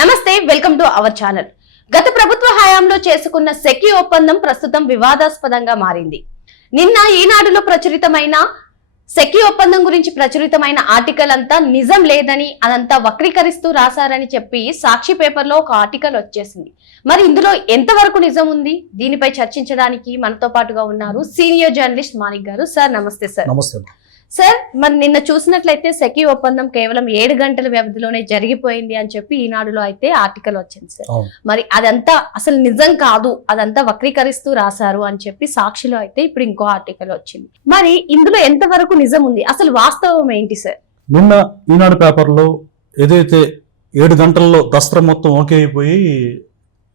నమస్తే welcome to our channel. గత ప్రభుత్వ హయాంలో చేసుకున్న సెకి ఒప్పందం ప్రస్తుతం వివాదాస్పదంగా మారింది. నిన్న ఈనాడులో ప్రచురితమైన సెకి ఒప్పందం గురించి ప్రచురితమైన ఆర్టికల్ అంతా నిజం లేదని అదంతా వక్రీకరిస్తూ రాశారని చెప్పి సాక్షి పేపర్లో ఒక ఆర్టికల్ వచ్చేసింది. మరి ఇందులో ఎంతవరకు నిజం ఉంది? దీనిపై చర్చించడానికి మనతో పాటుగా ఉన్నారు సీనియర్ జర్నలిస్ట్ మాణిక్ గారు. సార్ నమస్తే సార్. నమస్తే. సార్ మరి నిన్న చూసినట్లయితే సెకి ఒప్పందం కేవలం ఏడు గంటల వ్యవధిలోనే జరిగిపోయింది అని చెప్పి ఈనాడులో అయితే ఆర్టికల్ వచ్చింది సార్. మరి అదంతా అసలు నిజం కాదు అదంతా వక్రీకరిస్తూ రాశారు అని చెప్పి సాక్షిలో అయితే ఇప్పుడు ఇంకో ఆర్టికల్ వచ్చింది. మరి ఇందులో ఎంతవరకు నిజం ఉంది? అసలు వాస్తవం ఏంటి సార్? నిన్న ఈనాడు పేపర్లో ఏదైతే ఏడు గంటల్లో దస్త్రం మొత్తం ఓకే అయిపోయి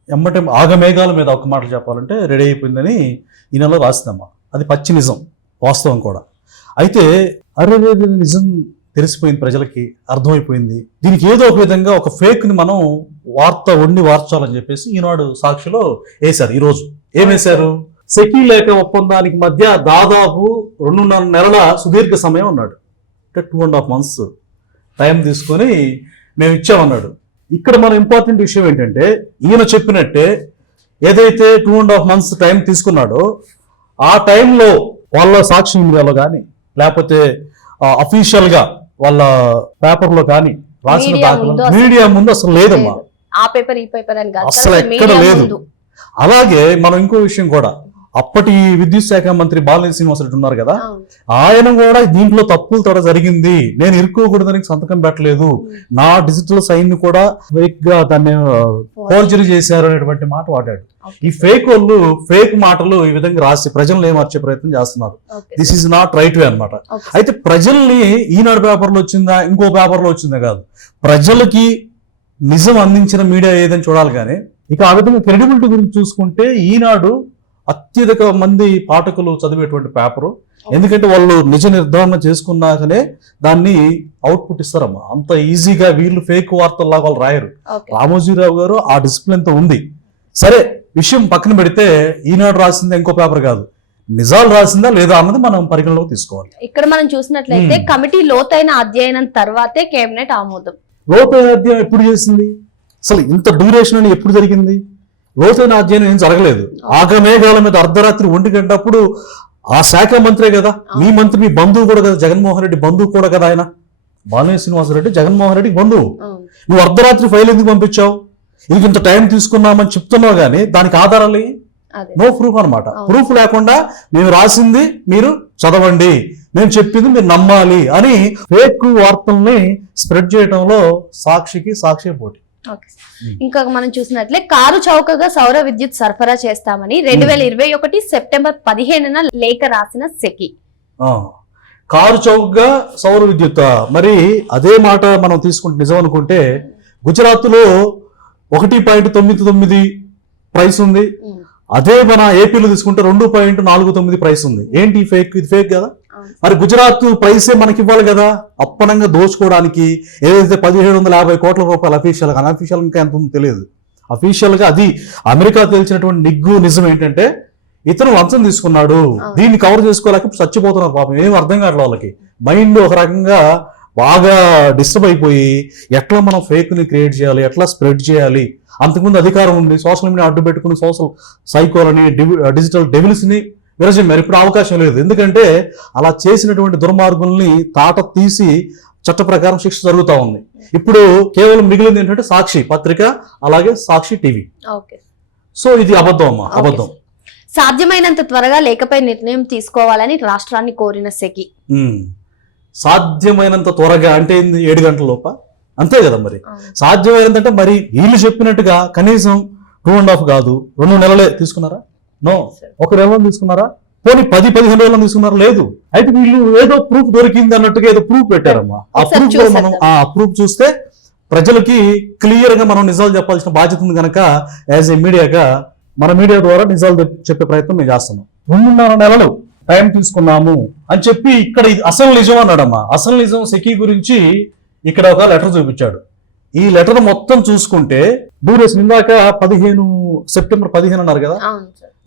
ఎమ్మటే ఆగమేఘాల మీద ఒక మాట చెప్పాలంటే రెడీ అయిపోయిందని ఈ నెలలో రాసిందమ్మా. అది పచ్చి నిజం వాస్తవం కూడా. అయితే అరే నిజం తెలిసిపోయింది ప్రజలకి అర్థమైపోయింది. దీనికి ఏదో ఒక విధంగా ఒక ఫేక్ని మనం వార్త వండి వార్చాలని చెప్పేసి ఈనాడు సాక్షిలో వేశారు ఈరోజు. ఏం వేశారు? సెకీ లేఖ ఒప్పందానికి మధ్య దాదాపు రెండున్నర నెలల సుదీర్ఘ సమయం ఉన్నాడు అంటే two and half months time తీసుకొని మేము ఇచ్చామన్నాడు. ఇక్కడ మన ఇంపార్టెంట్ విషయం ఏంటంటే ఈయన చెప్పినట్టే ఏదైతే two and half months time తీసుకున్నాడో ఆ టైంలో వాళ్ళ సాక్షి మీడియాలో కానీ లేకపోతే అఫీషియల్గా వాళ్ళ పేపర్లో కానీ రాసిన దాఖలు ముందు అసలు- మీడియా ముందు అసలు లేదమ్మా లేదు. ఆ పేపర్ ఈ పేపర్ అని కానీ ఎక్కడ లేదు. అలాగే మనం ఇంకో విషయం కూడా అప్పటి విద్యుత్ శాఖ మంత్రి బాలినేని శ్రీనివాసరెడ్డి ఉన్నారు కదా. ఆయన కూడా దీంట్లో తప్పులు తడ జరిగింది. నేను ఇరుక్కోకూడదని సంతకం పెట్టలేదు. నా డిజిటల్ సైన్ని కూడా ఫేక్గా దాన్ని ఫోర్జరీ చేశారు అనేటువంటి మాట వాడాడు. ఈ ఫేక్ వాళ్ళు ఫేక్ మాటలు ఈ విధంగా రాసి ప్రజలను ఏమార్చే ప్రయత్నం చేస్తున్నారు. This. Is not right way అన్నమాట. ఓకే అయితే ప్రజల్ని ఈనాడు పేపర్లో వచ్చిందా ఇంకో పేపర్లో వచ్చిందా కాదు. ప్రజలకి నిజం అందించిన మీడియా ఏదని చూడాలి కానీ ఇక ఆ విధంగా క్రెడిబిలిటీ గురించి చూసుకుంటే ఈనాడు అత్యధిక మంది పాఠకులు చదివేటువంటి పేపరు. ఎందుకంటే వాళ్ళు నిజ నిర్ధారణ చేసుకున్నాకనే దాన్ని అవుట్పుట్ ఇస్తారమ్మా. అంత ఈజీగా వీళ్ళు ఫేక్ వార్తల్లాగా వాళ్ళు రాయరు. రామోజీరావు గారు ఆ డిసిప్లిన్తో ఉంది. సరే విషయం పక్కన పెడితే ఈనాడు రాసింది ఇంకో పేపర్ కాదు. నిజాలు రాసిందా లేదా అన్నది మనం పరిగణలోకి తీసుకోవాలి. ఇక్కడ మనం చూసినట్లయితే. కమిటీ లోతైన అధ్యయనం తర్వాతే కేబినెట్ ఆమోదం. లోతైన అధ్యయనం ఎప్పుడు చేసింది? అసలు ఇంత డ్యూరేషన్ అని ఎప్పుడు జరిగింది? లోతైన అధ్యయనం ఏం జరగలేదు. ఆగమేఘాల మీద అర్ధరాత్రి ఒంటి గంటప్పుడు ఆ శాఖ మంత్రే కదా మీ మంత్రి మీ బంధువు కూడా కదా జగన్మోహన్ రెడ్డి బంధువు కూడా కదా ఆయన? బాలయ్య శ్రీనివాసరెడ్డి జగన్మోహన్ రెడ్డి బంధువు. నువ్వు అర్ధరాత్రి ఫైల్ ఎందుకు పంపించావు? ఇది ఇంత టైం తీసుకున్నామని చెప్తున్నావు కానీ దానికి ఆధారాలు నో ప్రూఫ్ అన్నమాట. అవును. ప్రూఫ్ లేకుండా మేము రాసింది మీరు చదవండి. మేము చెప్పింది మీరు నమ్మాలి అని ఫేక్ వార్తల్ని స్ప్రెడ్ చేయడంలో సాక్షికి సాక్షి పోటీ. ఇంకా మనం చూసినట్లే కారు చౌకగా సౌర విద్యుత్ సరఫరా చేస్తామని రెండు వేల ఇరవై ఒకటి సెప్టెంబర్ పదిహేనున లేఖ రాసిన సెకి. కారు చౌకగా సౌర విద్యుత్ మరి అదే మాట మనం తీసుకుంటే నిజం అనుకుంటే గుజరాత్లో ఒకటి పాయింట్ తొమ్మిది తొమ్మిది ప్రైస్ ఉంది. అదే మన ఏపీలో తీసుకుంటే రెండు పాయింట్ నాలుగు తొమ్మిది ప్రైస్ ఉంది. ఏంటి ఫేక్? ఇది ఫేక్ కదా. మరి గుజరాత్ ప్రైసే మనకి ఇవ్వాలి కదా? అప్పనంగా దోచుకోవడానికి ఏదైతే పదిహేడు వందల యాభై కోట్ల రూపాయలు అఫీషియల్ అన్అఫీషియల్ ఇంకా ఎంత ఉందో తెలియదు. అఫీషియల్గా అది అమెరికా తెలిసినటువంటి నిగ్గు నిజం ఏంటంటే ఇతను లంచం తీసుకున్నాడు. దీన్ని కవర్ చేసుకోలేక చచ్చిపోతున్నారు పాపం. ఏం అర్థం కావట్లేదు వాళ్ళకి. మైండ్ ఒక రకంగా బాగా డిస్టర్బ్ అయిపోయి ఎట్లా మనం ఫేక్ని క్రియేట్ చేయాలి? ఎట్లా స్ప్రెడ్ చేయాలి? అంతకుముందు అధికారం ఉంది. సోషల్ మీడియా అడ్డు పెట్టుకుని సోషల్ సైకోలని డిజిటల్ డెవిల్స్ని విరజిమ్మారు ఇప్పుడు అవకాశం లేదు. ఎందుకంటే అలా చేసినటువంటి దుర్మార్గుల్ని తాట తీసి చట్ట ప్రకారం శిక్ష జరుగుతా ఉంది. ఇప్పుడు కేవలం మిగిలింది ఏంటంటే సాక్షి పత్రిక అలాగే సాక్షి టీవీ. ఓకే. సో ఇది అబద్ధం అమ్మా అబద్ధం. సాధ్యమైనంత త్వరగా లేఖపై నిర్ణయం తీసుకోవాలని రాష్ట్రాన్ని కోరిన సెకి. సాధ్యమైనంత త్వరగా అంటే ఏడు గంటల లోప? అంతే కదా మరి. అవును. సాధ్యమైనంతంటే మరి వీళ్ళు చెప్పినట్టుగా కనీసం టూ అండ్ హాఫ్ కాదు రెండు నెలలే తీసుకున్నారా? నో ఒక నెల తీసుకున్నారా? పోనీ పది పదిహేను రోజులు తీసుకున్నారా? లేదు. అయితే వీళ్ళు ఏదో ప్రూఫ్ దొరికింది అన్నట్టుగా ఏదో ప్రూఫ్ పెట్టారమ్మా. ఆ ప్రూఫ్. మనం ఆ ప్రూఫ్ చూస్తే ప్రజలకి క్లియర్గా మనం నిజాలు చెప్పాల్సిన బాధ్యత ఉంది కనుక యాజ్ ఏ మీడియాగా మన మీడియా ద్వారా నిజాలు చెప్- చెప్పే ప్రయత్నం మేము చేస్తున్నాం. రెండున్నర నెలలు? టైం తీసుకున్నాము అని చెప్పి ఇక్కడ అసలు నిజం అన్నాడమ్మా. అసలు నిజం సెకీ గురించి ఇక్కడ ఒక లెటర్ చూపించాడు. ఈ లెటర్ మొత్తం చూసుకుంటే డ్యూరేషన్ ఇందాక పదిహేను సెప్టెంబర్ పదిహేను అన్నారు కదా?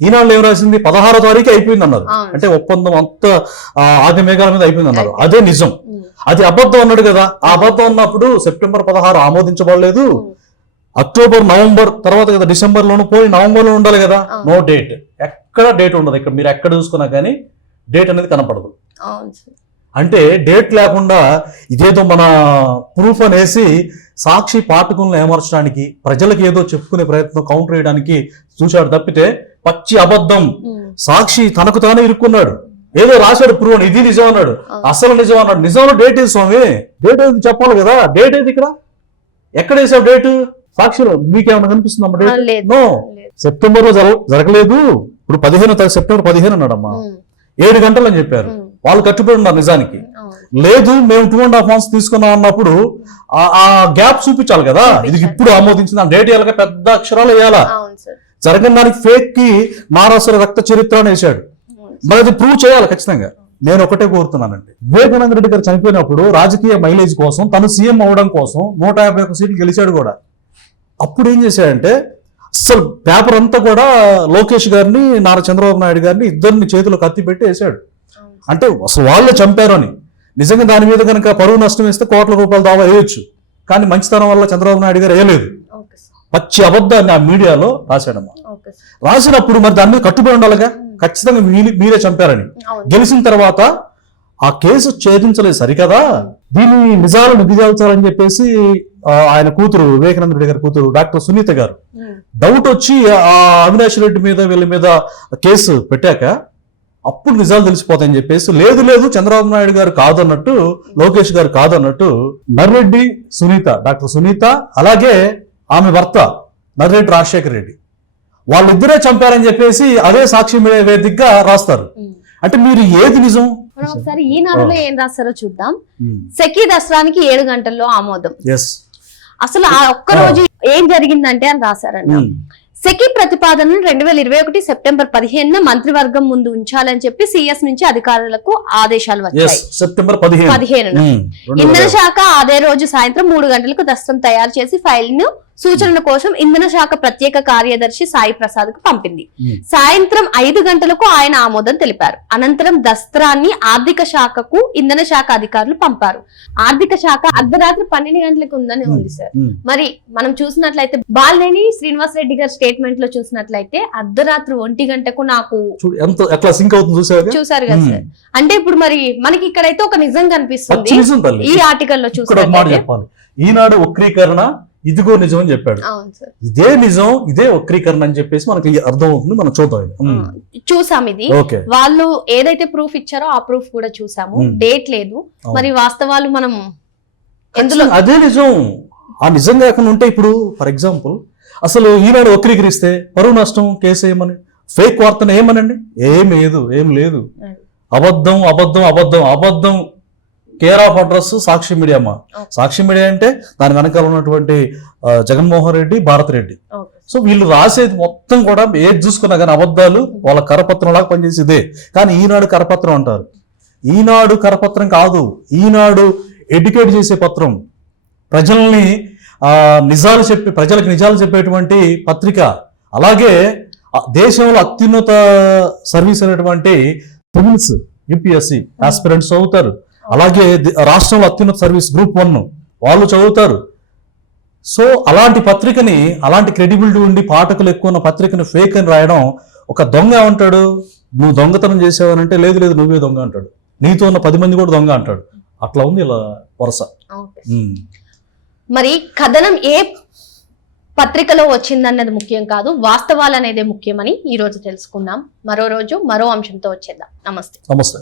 ఈనాళ్ళు ఏం రాసింది? పదహారో తారీఖు అయిపోయింది అన్నారు. అంటే ఒప్పందం అంతా ఆ, ఆగమేఘాల మీద అయిపోయింది. అన్నారు అదే నిజం. అది అబద్ధం అన్నాడు కదా. ఆ అబద్ధం అన్నప్పుడు సెప్టెంబర్ పదహారు ఆమోదించబడలేదు. అక్టోబర్ నవంబర్ తర్వాత కదా డిసెంబర్ లోను పోయి నవంబర్లో ఉండాలి కదా. No date. ఎక్కడ డేట్ ఉండదు. ఇక్కడ మీరు ఎక్కడ చూసుకున్నా కానీ డేట్ అనేది కనపడదు. అంటే డేట్ లేకుండా ఇదేదో మన ప్రూఫ్ అనేసి సాక్షి పాఠకులను ఏమర్చడానికి ప్రజలకు ఏదో చెప్పుకునే ప్రయత్నం కౌంటర్ వేయడానికి చూశాడు తప్పితే పచ్చి అబద్ధం. సాక్షి తనకు తానే ఇరుక్కున్నాడు. ఏదో రాశాడు ప్రూవ్ అని ఇది నిజం అన్నాడు. అసలు నిజం అన్నాడు. నిజంలో డేట్ ఏది స్వామి? డేట్ ఏది చెప్పాలి కదా? డేట్ ఏది ఇక్కడ? ఎక్కడ వేసావు డేట్ సాక్షిలో మీకేమైనా కనిపిస్తుందమ్మా ఆ, డేట్ లేదు. నో. సెప్టెంబర్లో జరగ- జరగలేదు. ఇప్పుడు పదిహేను సెప్టెంబర్ పదిహేను అన్నాడమ్మా. ఏడు గంటలు అని చెప్పారు. వాళ్ళు కట్టుబడి ఉన్నారు నిజానికి. లేదు మేము టూ అండ్ హాఫ్ మంత్స్ తీసుకున్నాం అన్నప్పుడు ఆ- గ్యాప్ చూపించాలి కదా ఇది. ఇప్పుడు ఆమోదించిన డేట్ వేయాలి పెద్ద అక్షరాలు వేయాలా జరగని దానికి ఫేక్కి నారాసుర రక్త చరిత్ర అని వేశాడు. మరి అది ప్రూవ్ చేయాలి ఖచ్చితంగా నేను ఒకటే కోరుతున్నానండి వివేకానంద రెడ్డి గారు చనిపోయినప్పుడు రాజకీయ మైలేజ్ కోసం తను సీఎం అవడం కోసం నూట యాభై ఒక్క సీట్లు గెలిచాడు కూడా అప్పుడు ఏం చేశాడంటే అసలు పేపర్ అంతా కూడా లోకేష్ గారిని నారా చంద్రబాబు నాయుడు గారిని ఇద్దరిని చేతిలో కత్తి పెట్టి వేశాడు. అంటే అసలు వాళ్ళే చంపారు అని నిజంగా దాని మీద కనుక పరువు నష్టం వేస్తే కోట్ల రూపాయల దావా వేయొచ్చు. కానీ మంచితనం వల్ల చంద్రబాబు నాయుడు గారు వేయలేదు. పచ్చి అబద్ధాన్ని ఆ మీడియాలో రాశాడమ్మా. రాసినప్పుడు మరి దాని మీద కట్టుబడి ఉండాలిగా? ఖచ్చితంగా మీరే చంపారని. గెలిచిన తర్వాత ఆ కేసు ఛేదించలేదు సరికదా? దీని నిజాలు నిజాల్చాలని చెప్పేసి ఆయన కూతురు వివేకానంద రెడ్డి గారి కూతురు డాక్టర్ సునీత గారు. డౌట్ వచ్చి ఆ అవినాష్ రెడ్డి మీద వీళ్ళ మీద కేసు పెట్టాక అప్పుడు నిజాలు తెలిసిపోతాయని చెప్పేసి లేదు లేదు చంద్రబాబు నాయుడు గారు కాదన్నట్టు లోకేష్ గారు కాదన్నట్టు నర్రెడ్డి సునీత డాక్టర్ సునీత అలాగే ఆమె భర్త నర్రెడ్డి రాజశేఖర్ రెడ్డి. వాళ్ళిద్దరే చంపారని చెప్పేసి అదే సాక్షి వేదికగా రాస్తారు. అంటే మీరు ఏది నిజం? మనం ఒకసారి ఈనాడులో ఏం రాస్తారో చూద్దాం. సెకీ దసరానికి ఏడు గంటల్లో ఆమోదం. ఎస్ అసలు ఆ ఒక్క రోజు ఏం జరిగిందంటే అని రాశారంట సెకీ ప్రతిపాదనను రెండు వేల ఇరవై ఒకటి సెప్టెంబర్ పదిహేనున మంత్రివర్గం ముందు ఉంచాలని చెప్పి సిఎస్ నుంచి అధికారులకు ఆదేశాలు వచ్చాయి. సెప్టెంబర్ పదిహేను. ఇంధన శాఖ అదే రోజు సాయంత్రం మూడు గంటలకు దస్త్రం తయారు చేసి ఫైల్ను సూచనల కోసం ఇంధన శాఖ ప్రత్యేక కార్యదర్శి సాయి ప్రసాద్కు పంపింది. సాయంత్రం ఐదు గంటలకు ఆయన ఆమోదం తెలిపారు. అనంతరం దస్త్రాన్ని ఆర్థిక శాఖకు ఇంధన శాఖ అధికారులు పంపారు. ఆర్థిక శాఖ అర్ధరాత్రి పన్నెండు గంటలకు ఉందని ఉంది సార్. మరి మనం చూసినట్లయితే బాలినేని శ్రీనివాస్ రెడ్డి గారి స్టేట్మెంట్లో చూసినట్లయితే అర్ధరాత్రి ఒంటి గంటకు నాకు చూసారు కదా సార్. అంటే ఇప్పుడు మరి మనకి ఇక్కడైతే ఒక నిజం కనిపిస్తుంది ఈ ఆర్టికల్లో చూసినట్లయితే. ఈనాడు వక్రీకరణ ఇదిగో నిజం అని చెప్పాడు. ఇదే నిజం ఇదే వక్రీకరణ అని చెప్పేసి మనకి అర్థం అవుతుంది మనం చూద్దాం చూసాం ఇది. వాళ్ళు ఏదైతే ప్రూఫ్ ఇచ్చారో ఆ ప్రూఫ్ కూడా చూసాము. డేట్ లేదు. మరి వాస్తవాలు మనం ఎందులో అదే నిజం. ఆ నిజం కాకుండా ఉంటే ఇప్పుడు ఫర్ ఎగ్జాంపుల్ అసలు ఈనాడు వక్రీకరిస్తే పరువు నష్టం కేసు ఏమని ఫేక్ వార్తను ఏమనండి? ఏం లేదు ఏం లేదు. అబద్ధం అబద్ధం అబద్ధం అబద్ధం. Care of address Sakshi media అమ్మా. సాక్షి మీడియా అంటే దాని వెనకాల ఉన్నటువంటి జగన్మోహన్ రెడ్డి భారత్ రెడ్డి. సో వీళ్ళు రాసేది మొత్తం కూడా ఏది చూసుకున్నా కానీ అబద్ధాలు వాళ్ళ కరపత్రం లాగా పనిచేసేదే కానీ ఈనాడు కరపత్రం అంటారు. ఈనాడు కరపత్రం కాదు. ఈనాడు ఎడ్యుకేట్ చేసే పత్రం. ప్రజల్ని నిజాలు చెప్పి ప్రజలకు నిజాలు చెప్పేటువంటి పత్రిక. అలాగే దేశంలో అత్యున్నత సర్వీస్ అయినటువంటి సివిల్స్ యూపీఎస్సి ఆస్పిరెంట్స్ చదువుతారు అలాగే రాష్ట్రంలో అత్యున్నత సర్వీస్ గ్రూప్ వన్ వాళ్ళు చదువుతారు. సో అలాంటి పత్రికని అలాంటి క్రెడిబిలిటీ ఉండి పాఠకులు ఎక్కువ ఉన్న పత్రికని ఫేక్ అని రాయడం ఒక దొంగ ఏమంటాడు? నువ్వు దొంగతనం చేసావనంటే లేదు లేదు నువ్వే దొంగ అంటాడు. నీతో ఉన్న పది మంది కూడా దొంగ అంటాడు. అట్లా ఉంది ఇలా వరుస. మరి కథనం ఏ పత్రికలో వచ్చిందన్నది ముఖ్యం కాదు వాస్తవాలు అనేది ముఖ్యమని ఈ రోజు తెలుసుకుందాం. మరో రోజు మరో అంశంతో వచ్చేద్దాం. నమస్తే. నమస్తే.